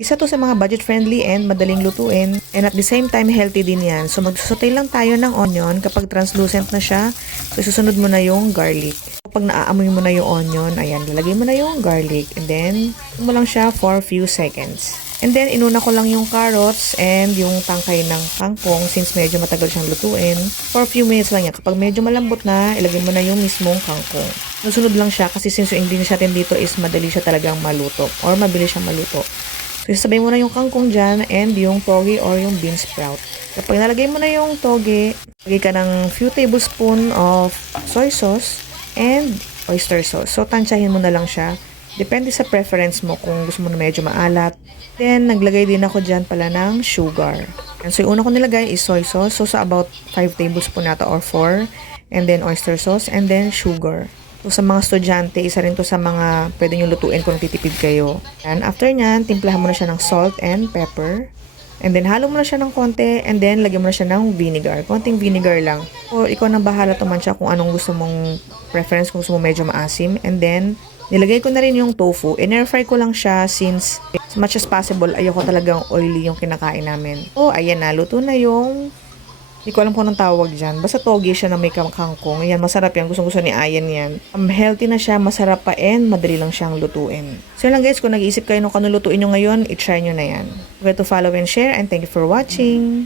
Isa to sa mga budget-friendly and madaling lutuin. And at the same time, healthy din yan. So magsasaute lang tayo ng onion. Kapag translucent na siya, so susunod mo na yung garlic. Kapag naaamoy mo na yung onion, ayan, lalagay mo na yung garlic. And then, mo lang siya for few seconds. And then, inuna ko lang yung carrots and yung tangkay ng kangkong since medyo matagal siyang lutuin. For a few minutes lang yan. Kapag medyo malambot na, ilagay mo na yung mismong kangkong. Susunod lang siya kasi since yung ingredients natin dito is madali siya talagang maluto or mabilis siyang maluto. So, sabay mo na yung kangkong dyan and yung toge or yung bean sprout. Kapag nalagay mo na yung toge, lagay ka ng few tablespoon of soy sauce and oyster sauce. So, tansyahin mo na lang siya. Depende sa preference mo kung gusto mo na medyo maalat. Then, naglagay din ako dyan pala ng sugar. And so, yung una ko nilagay is soy sauce. So, sa about 5 tablespoon nata or 4. And then, oyster sauce and then sugar. So, sa mga estudyante, isa rin to sa mga pwede nyo lutuin kung titipid kayo. And after nyan, timplahan mo na siya ng salt and pepper. And then, halo mo na siya ng konti. And then, lagyan mo na siya ng vinegar. Konting vinegar lang. So, ikaw nang bahala tuman siya kung anong gusto mong preference, kung gusto mo medyo maasim. And then, nilagay ko na rin yung tofu. In-air fry ko lang siya since as much as possible, ayoko talagang oily yung kinakain namin. So, ayan na. Luto na yung hindi ko alam kung anong tawag dyan. Basta toge siya na may kangkong. Ayan, masarap yan. Gustong-gusto ni Ayan yan. Healthy na siya, masarap pa, and madali lang siyang lutuin. So yun lang guys, kung nag-iisip kayo nung kanulutuin nyo ngayon, i-try nyo na yan. Don't forget to follow and share, and thank you for watching.